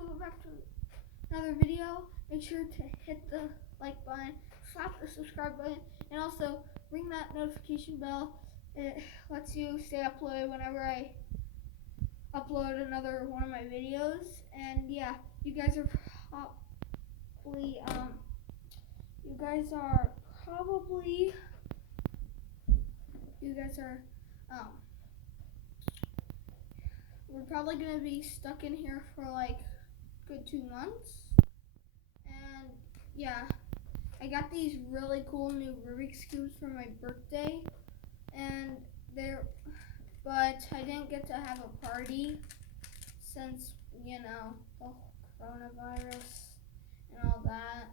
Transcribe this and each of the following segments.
welcome back to another video. Make sure to hit the like button, slap the subscribe button, and also ring that notification bell. It lets you stay uploaded whenever I upload another one of my videos. And yeah, you guys are probably we're probably gonna be stuck in here for like good 2 months. And yeah, I got these really cool new Rubik's cubes for my birthday, and but I didn't get to have a party since, you know, the coronavirus and all that.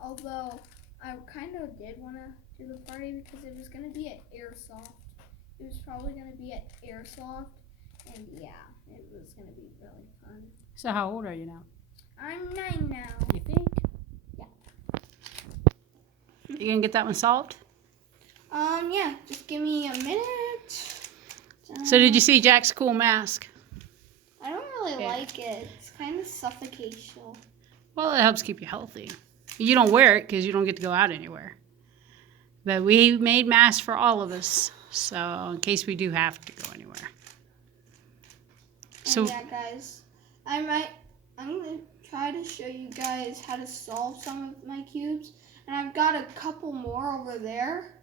Although I kind of did want to do the party because it was going to be at Airsoft. It was probably going to be at Airsoft, and yeah, it was going to be really fun. So how old are you now? I'm 9 now. You think? Yeah. You gonna get that one solved? Yeah, just give me a minute. So did you see Jack's cool mask? I don't really like it. It's kind of suffocational. Well, it helps keep you healthy. You don't wear it because you don't get to go out anywhere. But we made masks for all of us, so in case we do have to go anywhere. So yeah, guys, I'm gonna try to show you guys how to solve some of my cubes, and I've got a couple more over there.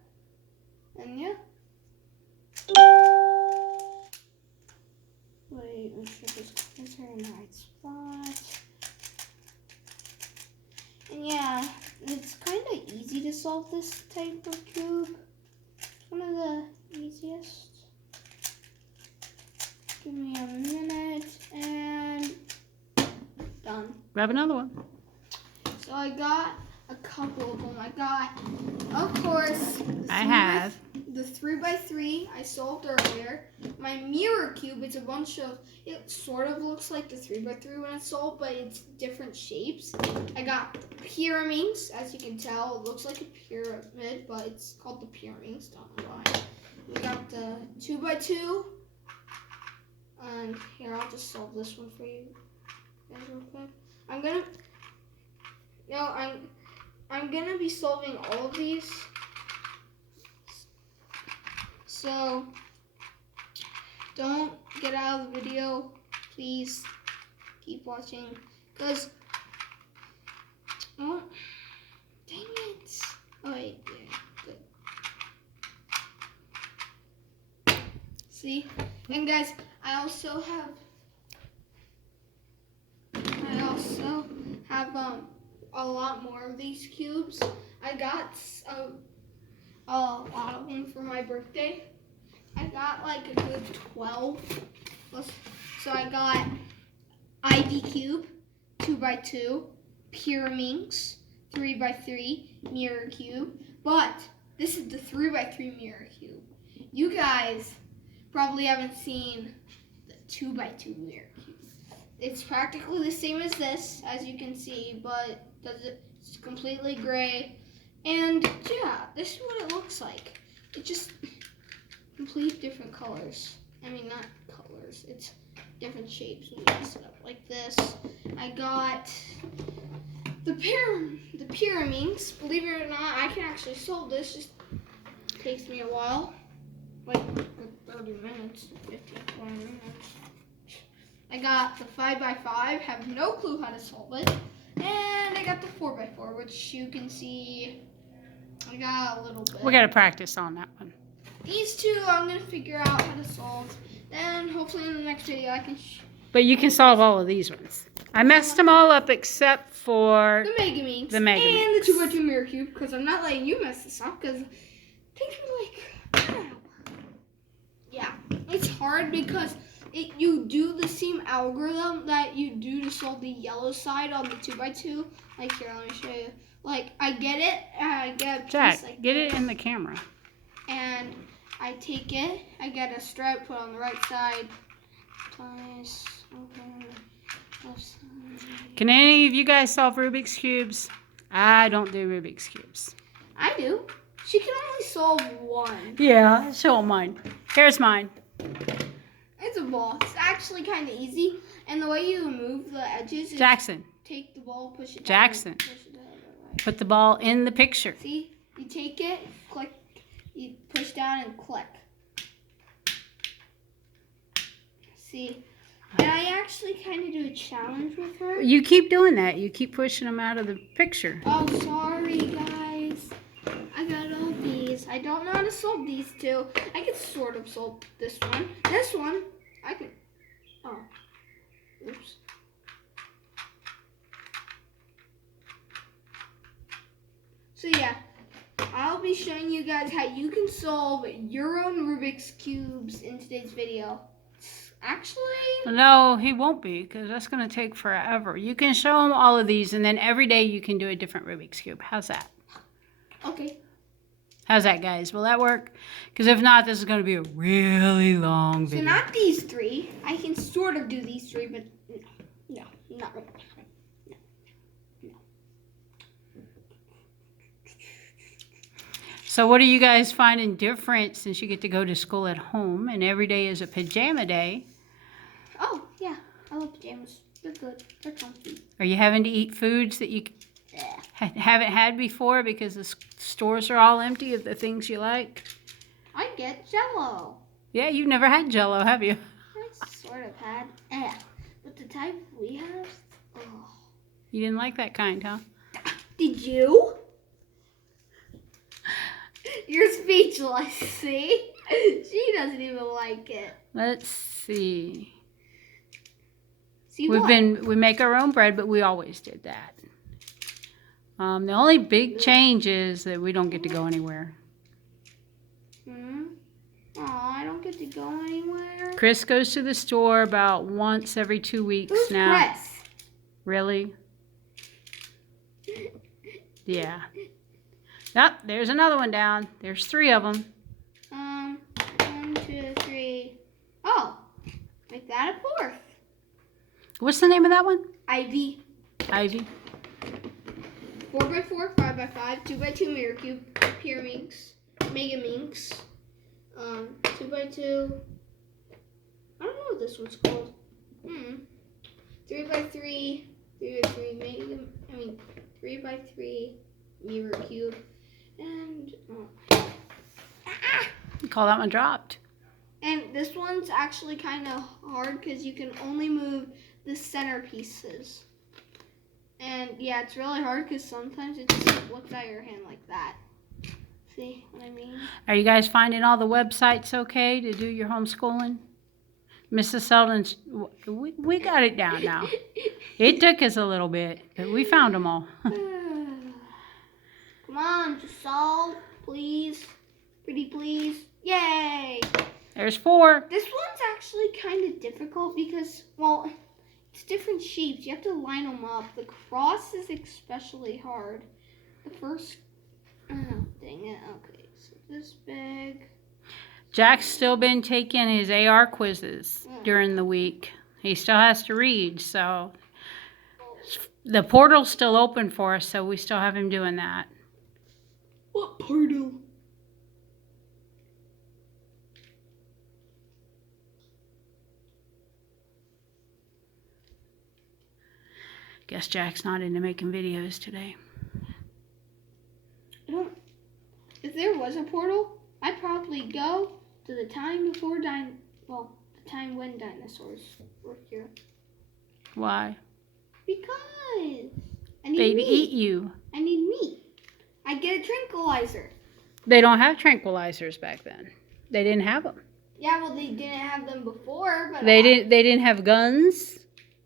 And yeah. Wait, make sure this cursor in the right spot. And yeah, it's kind of easy to solve this type of cube. It's one of the easiest. Give me a minute and done. Grab another one. So I got a couple of them. I got, of course, the 3x3 I solved earlier. My mirror cube, it's a bunch of, it sort of looks like the 3x3 when it's solved, but it's different shapes. I got the pyraminx, as you can tell, it looks like a pyramid, but it's called the pyraminx, don't know why. We got the 2x2, and here, I'll just solve this one for you guys real quick. I'm gonna be solving all of these. So don't get out of the video, please keep watching, because, oh, dang it. Oh wait, yeah, good. See? And guys, I also have a lot more of these cubes. I got a lot of them for my birthday. I got like a good 12. So I got ID cube, 2x2, pyraminx, 3x3, mirror cube. But this is the 3x3 mirror cube. You guys probably haven't seen the 2x2 mirror cube. It's practically the same as this, as you can see, but it's completely gray. And yeah, this is what it looks like. It just complete different colors. I mean, not colors, it's different shapes when you mix it up like this. I got the pyraminx. Believe it or not, I can actually solve this. Just takes me a while, like 30 minutes, 15, 20 minutes. I got the 5x5, have no clue how to solve it. And I got the 4x4, which you can see I got a little bit. We got to practice on that one. These two I'm going to figure out how to solve. Then hopefully in the next video I can... But you can solve all of these ones. I messed them all up except for the Megaminx. And the 2x2 mirror cube, because I'm not letting you mess this up, because it takes me like, I don't know. Yeah, it's hard because you do the same algorithm that you do to solve the yellow side on the 2x2. Like here, let me show you. Like I get it, and I get a piece Jack, like get this, it in the camera. and I take it. I get a stripe put on the right side. Twice over left side. Can any of you guys solve Rubik's cubes? I don't do Rubik's cubes. I do. She can only solve one. Yeah, show mine. Here's mine. It's a ball. It's actually kind of easy. And the way you move the edges is Jackson, take the ball, push it down. Jackson. Push it down, right. Put the ball in the picture. See? You take it, click, you push down and click. See? And I actually kind of do a challenge with her. You keep doing that. You keep pushing them out of the picture. Oh, sorry, guys. I got all these. I don't know how to solve these two. I can sort of solve this one. This one, I can. Oh. Oops. So, yeah. I'll be showing you guys how you can solve your own Rubik's Cubes in today's video. Actually, No, he won't be, because that's going to take forever. You can show him all of these, and then every day you can do a different Rubik's Cube. How's that? okay. How's that, guys? Will that work? Because if not, this is going to be a really long So video. not these three. I can sort of do these three, but no, not really. So what are you guys finding different since you get to go to school at home, and every day is a pajama day? Oh, yeah. I love pajamas. They're good. They're comfy. Are you having to eat foods that you haven't had before because the stores are all empty of the things you like? I get Jell-O. Yeah, you've never had Jell-O, have you? I sort of had. But the type we have, oh. You didn't like that kind, huh? Did you? You're speechless, see? She doesn't even like it. Let's see. See We what? make our own bread, but we always did that. The only big change is that we don't get to go anywhere. Oh, I don't get to go anywhere. Chris goes to the store about once every 2 weeks Who's now. Chris? Really? Yeah. Yep, there's another one down. There's 3 of them. 1, 2, 3. Oh, make that a 4th. What's the name of that one? Ivy. Ivy. 4x4, 5x5, 2x2 mirror cube, pyraminx, megaminx, 2x2. I don't know what this one's called. 3x3, 3x3 3x3 mirror cube, and You call that one dropped. and this one's actually kind of hard because you can only move the center pieces. And yeah, it's really hard because sometimes it just looks at your hand like that. See what I mean? Are you guys finding all the websites okay to do your homeschooling? Mrs. Selden's, we got it down now. It took us a little bit, but we found them all. Come on, just solve, please. Pretty please. Yay! There's 4. This one's actually kind of difficult because, well, it's different shapes. You have to line them up. The cross is especially hard. The first, oh, dang it. Okay, so this big. Jack's still been taking his AR quizzes during the week. He still has to read, so the portal's still open for us, so we still have him doing that. What portal? Guess Jack's not into making videos today. If there was a portal, I'd probably go to the time before the time when dinosaurs were here. Why? Because I need They'd meat. eat you. I need meat. I get a tranquilizer. They don't have tranquilizers back then. They didn't have them. Yeah, well, they didn't have them before, but They didn't have guns.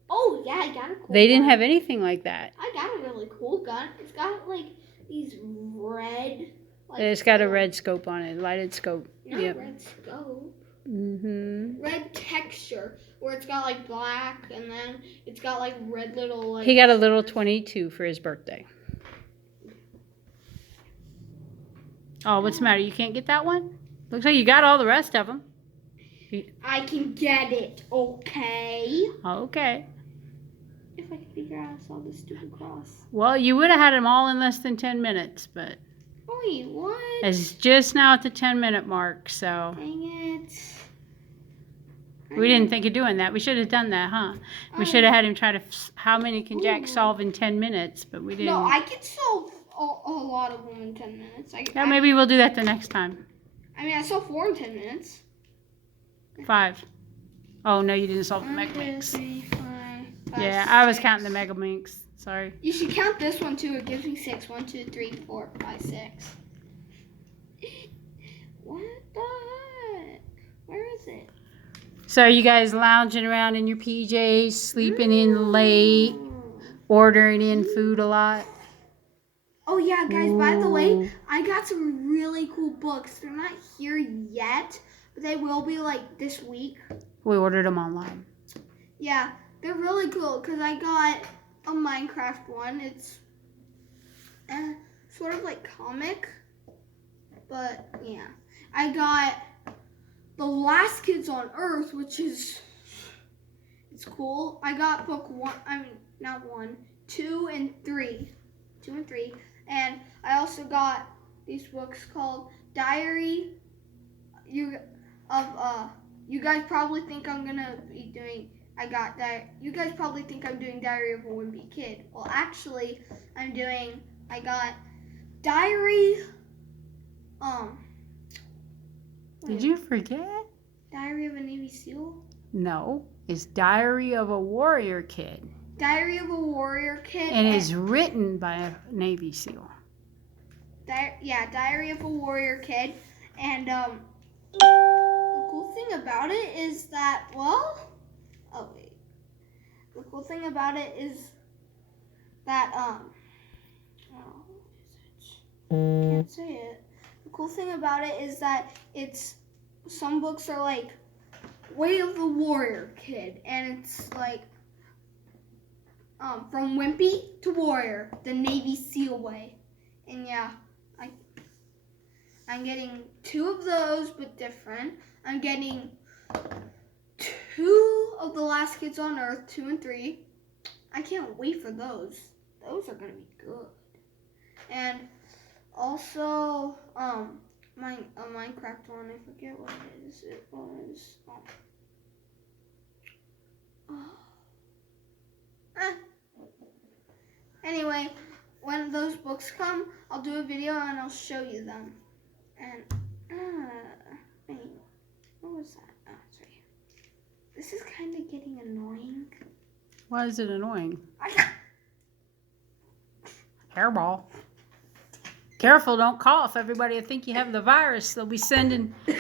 Oh yeah, I got a cool. They didn't gun. have anything like that. I got a really cool gun. It's got like these red. Like, It's got a red scope on it, lighted scope. Not Yep. red scope. Mhm. Red texture, where it's got like black, and then it's got like red little like. He got a little 22 for his birthday. Oh, what's the matter? You can't get that one? Looks like you got all the rest of them. I can get it, okay? Okay. If I can figure out how to solve this stupid cross. Well, you would have had them all in less than 10 minutes, but Wait, what? it's just now at the 10-minute mark, so. Dang it. We didn't think of doing that. We should have done that, huh? We should have had him try to, how many can Jack solve in 10 minutes? But we didn't. No, I could solve a lot of them in 10 minutes. Yeah, maybe we'll do that the next time. I mean, I solved 4 in 10 minutes. 5. Oh, no, you didn't solve the Mega 1, 2, Minx. 3, 4, 5, Yeah, I was 6. counting the Mega Minx. Sorry. You should count this one too. It gives me 6. 1, 2, 3, 4, 5, 6. What the heck? Where is it? So are you guys lounging around in your PJs, sleeping in late, ordering in food a lot? Oh yeah, guys, by the way, I got some really cool books. They're not here yet, but they will be like this week. We ordered them online. Yeah, they're really cool because I got a Minecraft one. It's sort of like comic, but yeah. I got The Last Kids on Earth, which is, it's cool. I got book 1, I mean, not 1, 2 and 3. 2 and 3. And I also got these books called Diary. You guys probably think I'm gonna be doing. You guys probably think I'm doing Diary of a Wimpy Kid. Well, actually, I got Diary. Did you forget? Diary of a Navy SEAL. No, it's Diary of a Warrior Kid. Diary of a Warrior Kid. And is written by a Navy SEAL. Diary of a Warrior Kid. And the cool thing about it is that, the cool thing about it is that, can't say it. The cool thing about it is that some books are like Way of the Warrior Kid, and it's like, from Wimpy to Warrior, the Navy SEAL way. And yeah, I'm getting 2 of those, but different. I'm getting 2 of The Last Kids on Earth, 2 and 3. I can't wait for those. Those are gonna be good. And also, a Minecraft one. I forget what it is. It was. Anyway, when those books come, I'll do a video and I'll show you them. And wait, what was that? Oh, sorry. This is kind of getting annoying. Why is it annoying? Hairball. Careful, don't cough. Everybody will think you have the virus. They'll be sending an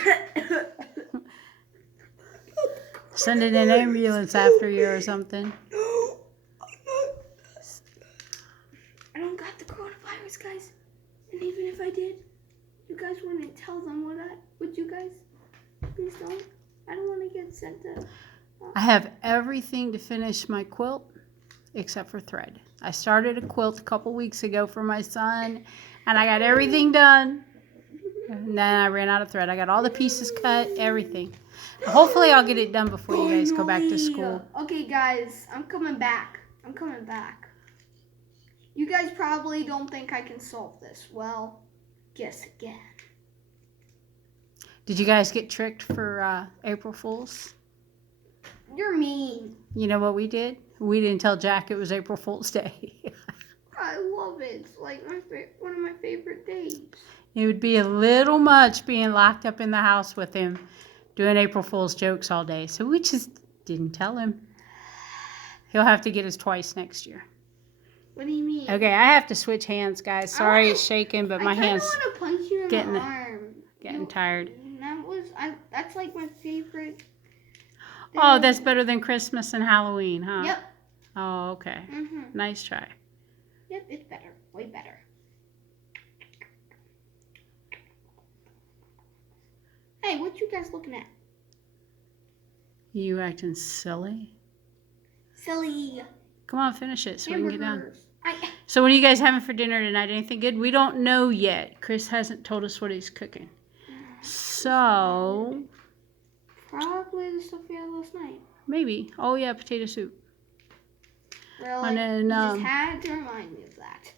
ambulance after you or something. No, I don't got the coronavirus, guys. And even if I did, you guys wouldn't tell them, would you guys? Please don't. I don't want to get sent to. I have everything to finish my quilt except for thread. I started a quilt a couple weeks ago for my son, and I got everything done. And then I ran out of thread. I got all the pieces cut, everything. Hopefully I'll get it done before you guys go back to school. Okay, guys, I'm coming back. You guys probably don't think I can solve this. Well, guess again. Did you guys get tricked for April Fool's? You're mean. You know what we did? We didn't tell Jack it was April Fool's Day. I love it. It's like one of my favorite days. It would be a little much being locked up in the house with him doing April Fool's jokes all day. So we just didn't tell him. He'll have to get us twice next year. What do you mean? Okay, I have to switch hands, guys. Sorry it's shaking, but my hands I want to punch you in the arm. Getting tired. That's like my favorite. Oh, that's better than Christmas and Halloween, huh? Yep. Oh, okay. Mm-hmm. Nice try. Yep, it's better. Way better. Hey, what you guys looking at? You acting silly? Silly. Come on, finish it so we can get done. Hamburgers. So what are you guys having for dinner tonight? Anything good? We don't know yet. Chris hasn't told us what he's cooking. So... probably the stuff we had last night. Maybe. Oh, yeah, potato soup. Really? And then, you just had to remind me of that.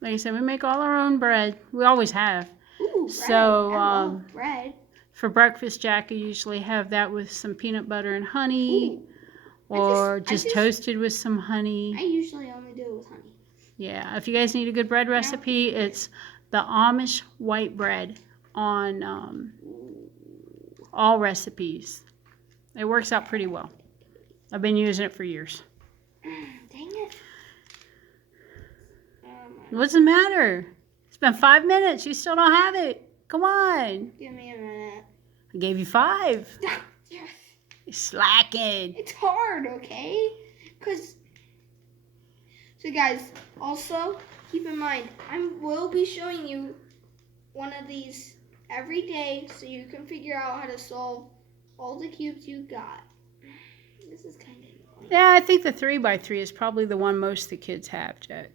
Like I said, we make all our own bread. We always have. Ooh, bread. So, I love bread. For breakfast, Jack, I usually have that with some peanut butter and honey, or just toasted with some honey. I usually only do it with honey. Yeah, if you guys need a good bread recipe, it's the Amish white bread on all recipes. It works out pretty well. I've been using it for years. Dang it. What's the matter? It's been 5 minutes. You still don't have it. Come on. Give me a minute. I gave you 5. Yes. You're slacking. It's hard, okay? So guys, also keep in mind, I will be showing you one of these every day so you can figure out how to solve all the cubes you got. This is kind of annoying. Yeah, I think the 3x3 is probably the one most of the kids have, Jack.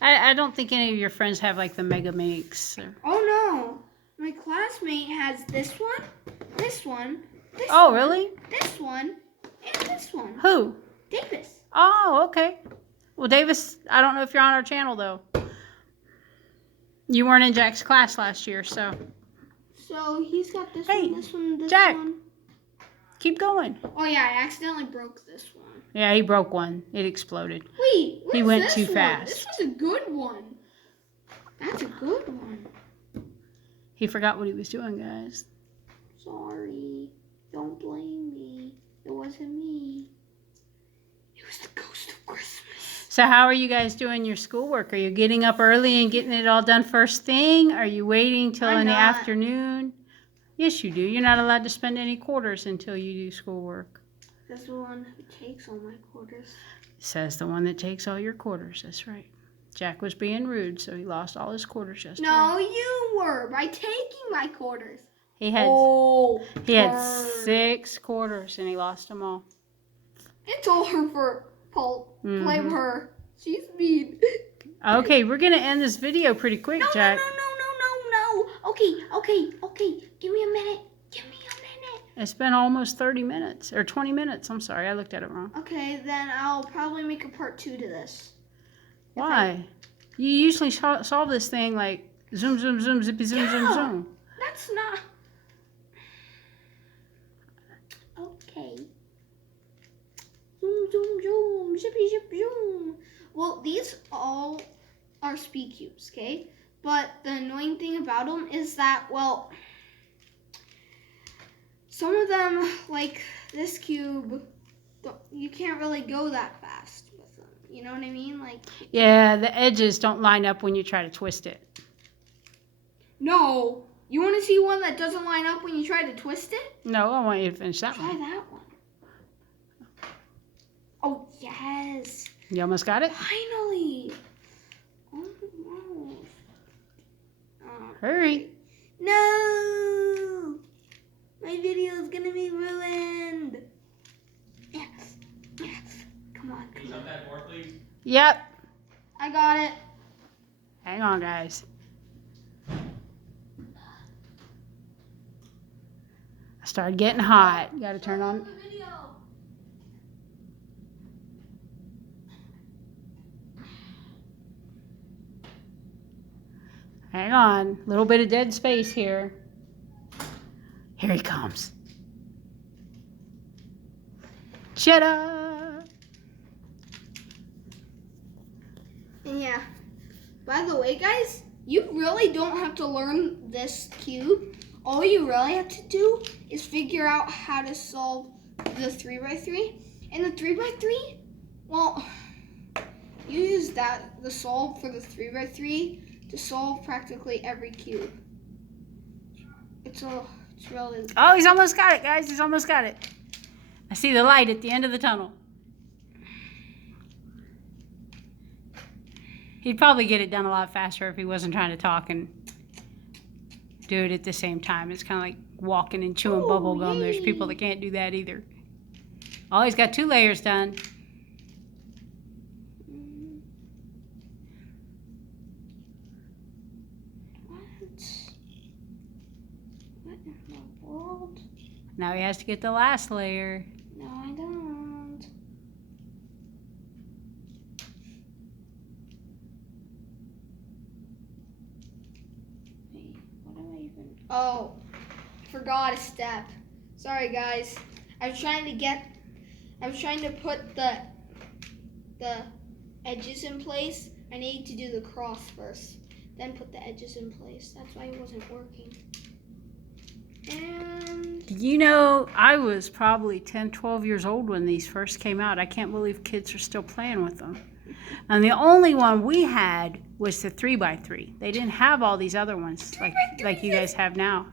I don't think any of your friends have like the Mega Minx. Oh no, my classmate has this one, this one, this Oh, one, really? this one, and this one. Who? Davis. Oh, okay. Well, Davis, I don't know if you're on our channel, though. You weren't in Jack's class last year, so. So he's got this Hey, one, this one, this Jack. one. Keep going. Oh yeah, I accidentally broke this one. Yeah, he broke one. It exploded. Wait, what He is went this too one? fast. This was a good one. That's a good one. He forgot what he was doing, guys. Sorry. Don't blame me. It wasn't me. It was the ghost of Christmas. So how are you guys doing your schoolwork? Are you getting up early and getting it all done first thing? Are you waiting till I'm in the not. afternoon? Yes, you do. You're not allowed to spend any quarters until you do schoolwork. That's the one who takes all my quarters. Says the one that takes all your quarters. That's right. Jack was being rude, so he lost all his quarters yesterday. No, you were by taking my quarters. He had he had 6 quarters and he lost them all. It's all her fault. Blame her. She's mean. Okay, we're gonna end this video pretty quick, No. Jack. Okay. Give me a minute. It's been almost 30 minutes or 20 minutes. I'm sorry, I looked at it wrong. Okay, then I'll probably make a part 2 to this. Why? You usually solve this thing like zoom, zoom, zoom, zippy, zoom, zoom, zoom. That's not. Okay. Zoom, zoom, zoom, zippy, zip, zoom. Well, these all are speed cubes, okay? But the annoying thing about them is that, well, some of them, like this cube, you can't really go that fast with them. You know what I mean? Like. Yeah, the edges don't line up when you try to twist it. No. You want to see one that doesn't line up when you try to twist it? No, I want you to finish that Try one. that one. Oh, yes. You almost got it? Finally. Almost. Hurry. No. My video is going to be ruined. Yes. Come on. Can you shut that door, please? Yep. I got it. Hang on, guys. I started getting hot. You gotta turn on. The video. Hang on. A little bit of dead space here. Here he comes. Cheddar! And yeah. By the way, guys, you really don't have to learn this cube. All you really have to do is figure out how to solve the 3x3. And the 3x3, well, you use the solve for the 3x3 to solve practically every cube. It's really. Oh, he's almost got it, guys. He's almost got it. I see the light at the end of the tunnel. He'd probably get it done a lot faster if he wasn't trying to talk and do it at the same time. It's kind of like walking and chewing bubble gum. There's people that can't do that either. Oh, he's got 2 layers done. What in the world? Now he has to get the last layer. No, I don't. Wait, what am I even? Oh, forgot a step. Sorry, guys. I was trying to put the edges in place. I need to do the cross first, then put the edges in place. That's why it wasn't working. And You know, I was probably 10, 12 years old when these first came out. I can't believe kids are still playing with them. And the only one we had was the 3x3. They didn't have all these other ones like you guys have now.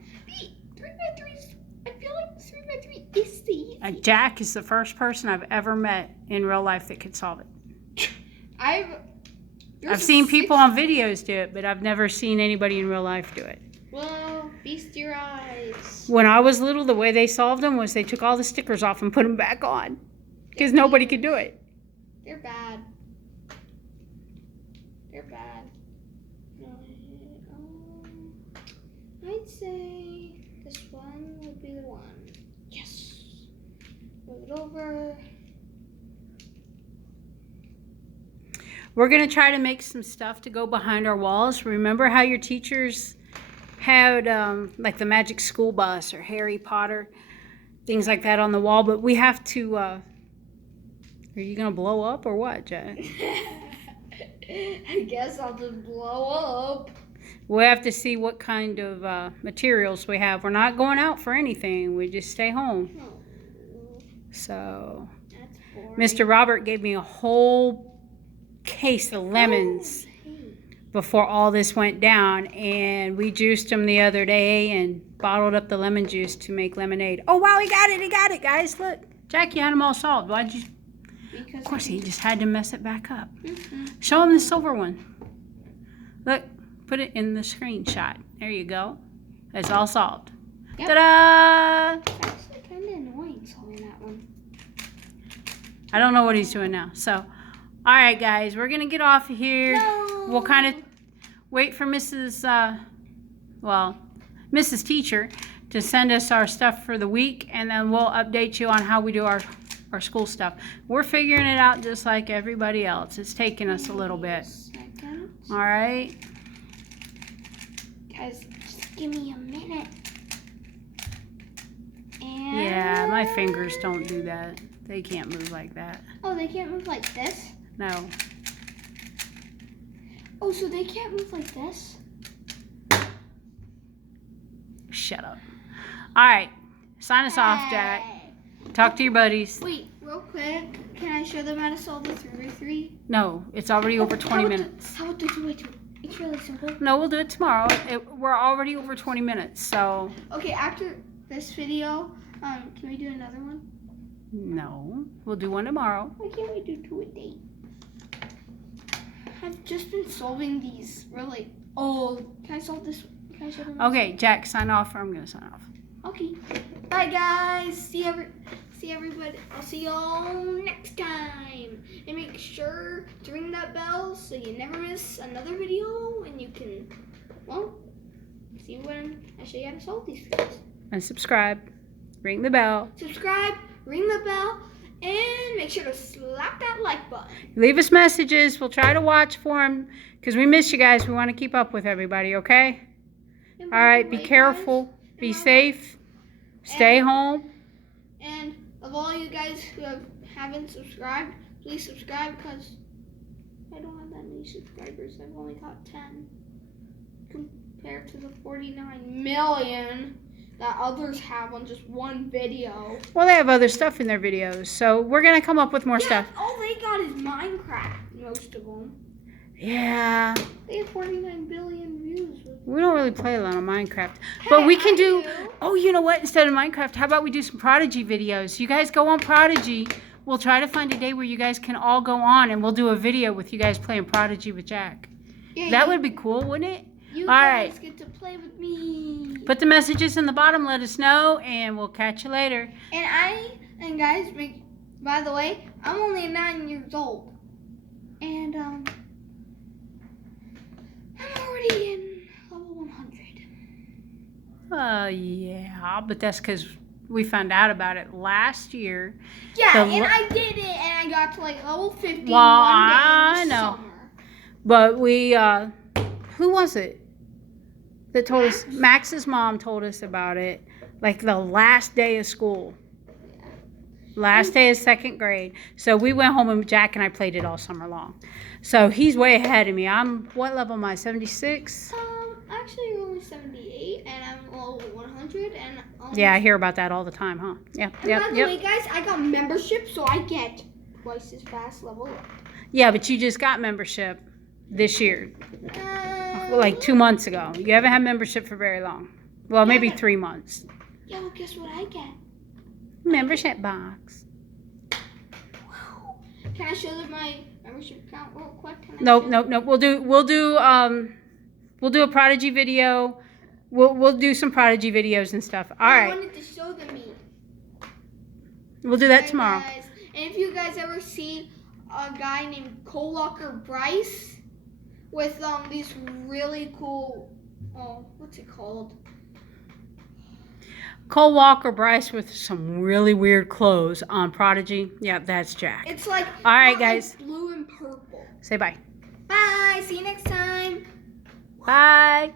3x3, I feel like 3x3 is the easiest. Jack is the first person I've ever met in real life that could solve it. I've seen people on videos do it, but I've never seen anybody in real life do it. Well, feast your eyes. When I was little, the way they solved them was they took all the stickers off and put them back on because nobody could do it. They're bad. They're bad. I'd say this one would be the one. Yes. Move it over. We're going to try to make some stuff to go behind our walls. Remember how your teachers had like the Magic School Bus or Harry Potter, things like that on the wall, but we have to, are you going to blow up or what, Jack? I guess I'll just blow up. We'll have to see what kind of materials we have. We're not going out for anything. We just stay home. Oh, So, that's boring. Mr. Robert gave me a whole case of lemons before all this went down, and we juiced them the other day and bottled up the lemon juice to make lemonade. Oh, wow, he got it, guys. Look, Jack, you had them all solved. Why'd you? Because Of course, he just had to mess it back up. Mm-hmm. Show him the silver one. Look, put it in the screenshot. There you go. It's all solved. Yep. Ta-da! It's actually kind of annoying solving that one. I don't know what he's doing now. So, all right, guys, we're going to get off of here. No. We'll kind of wait for Mrs. Teacher to send us our stuff for the week, and then we'll update you on how we do our school stuff. We're figuring it out just like everybody else. It's taking us a little bit. All right? Guys, just give me a minute. And Yeah, my fingers don't do that. They can't move like that. Oh, they can't move like this? No. Oh, so they can't move like this? Shut up. All right. Sign us off, Jack. Talk to your buddies. Wait, real quick. Can I show them how to solve the 3x3? No, it's already over 20 minutes. How about the 2x2? It's really simple. No, we'll do it tomorrow. We're already over 20 minutes, so. Okay, after this video, can we do another one? No, we'll do one tomorrow. Why can't we do 2 a day? I've just been solving these really old. Can I solve this? Can I show them? Okay, Jack, sign off, or I'm going to sign off. Okay. Bye, guys. See everybody. I'll see y'all next time. And make sure to ring that bell so you never miss another video. And you can, well, see when I show you how to solve these things. And subscribe. Ring the bell. Subscribe, ring the bell, and make sure to slap that like button. Leave us messages. We'll try to watch for them because we miss you guys. We want to keep up with everybody, okay? And All by right, the be way, careful. guys, Be safe. Stay home. And of all you guys who haven't subscribed, please subscribe because I don't have that many subscribers. I've only got 10 compared to the 49 million that others have on just one video. Well, they have other stuff in their videos, so we're going to come up with more stuff. All they got is Minecraft, most of them. Yeah. They have 49 billion views. We don't really play a lot of Minecraft. But we can do... Oh, you know what? Instead of Minecraft, how about we do some Prodigy videos? You guys go on Prodigy. We'll try to find a day where you guys can all go on, and we'll do a video with you guys playing Prodigy with Jack. Yeah, That would be cool, wouldn't it? You All guys right. get to play with me. Put the messages in the bottom. Let us know, and we'll catch you later. And guys, by the way, I'm only 9 years old. And, I'm already in level 100. Yeah, but that's because we found out about it last year. Yeah, and I did it, and I got to like level 50 Well, one day I in the know. summer. But we, who was it that told us? Max's mom told us about it. Like the last day of school. Last day of second grade. So we went home and Jack and I played it all summer long. So he's way ahead of me. What level am I? 76? Actually, you're only 78, and I'm level 100, and Yeah, I hear about that all the time, huh? Yep, and by the way, guys, I got membership, so I get twice as fast level up. Yeah, but you just got membership this year. Like 2 months ago. You haven't had membership for very long. Well, maybe 3 months. Yeah, well, guess what I get? Membership box. Can I show them my membership account real quick? Nope. We'll do a Prodigy video. We'll do some Prodigy videos and stuff. All right. I wanted to show them me. We'll do that tomorrow. Guys. And if you guys ever see a guy named Colewalker Bryce with these really cool, what's it called? Cole Walker Bryce with some really weird clothes on Prodigy. Yeah, that's Jack. It's like all right, guys. Like blue and purple. Say bye. Bye. See you next time. Bye.